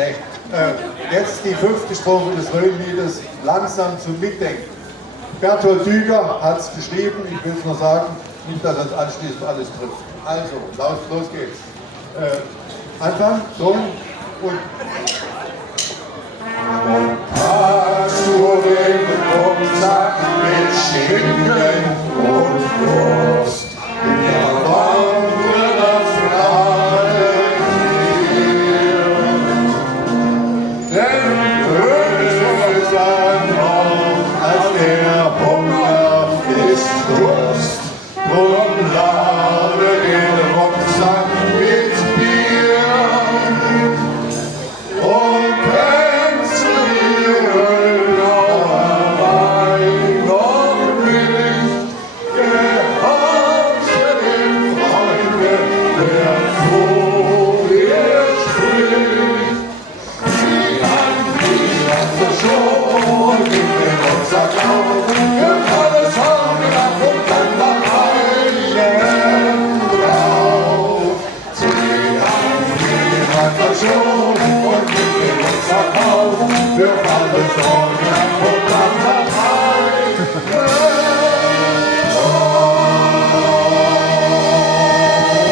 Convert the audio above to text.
Nee. Jetzt die 5. Strophe des Rhönliedes, langsam zum Mitdenken. Bertolt Düger hat es geschrieben, ich will es nur sagen, nicht, dass es anschließend alles trifft. Also, los geht's. Anfang, Ton und... Hast du den Rucksack mit Schinken und Wurst?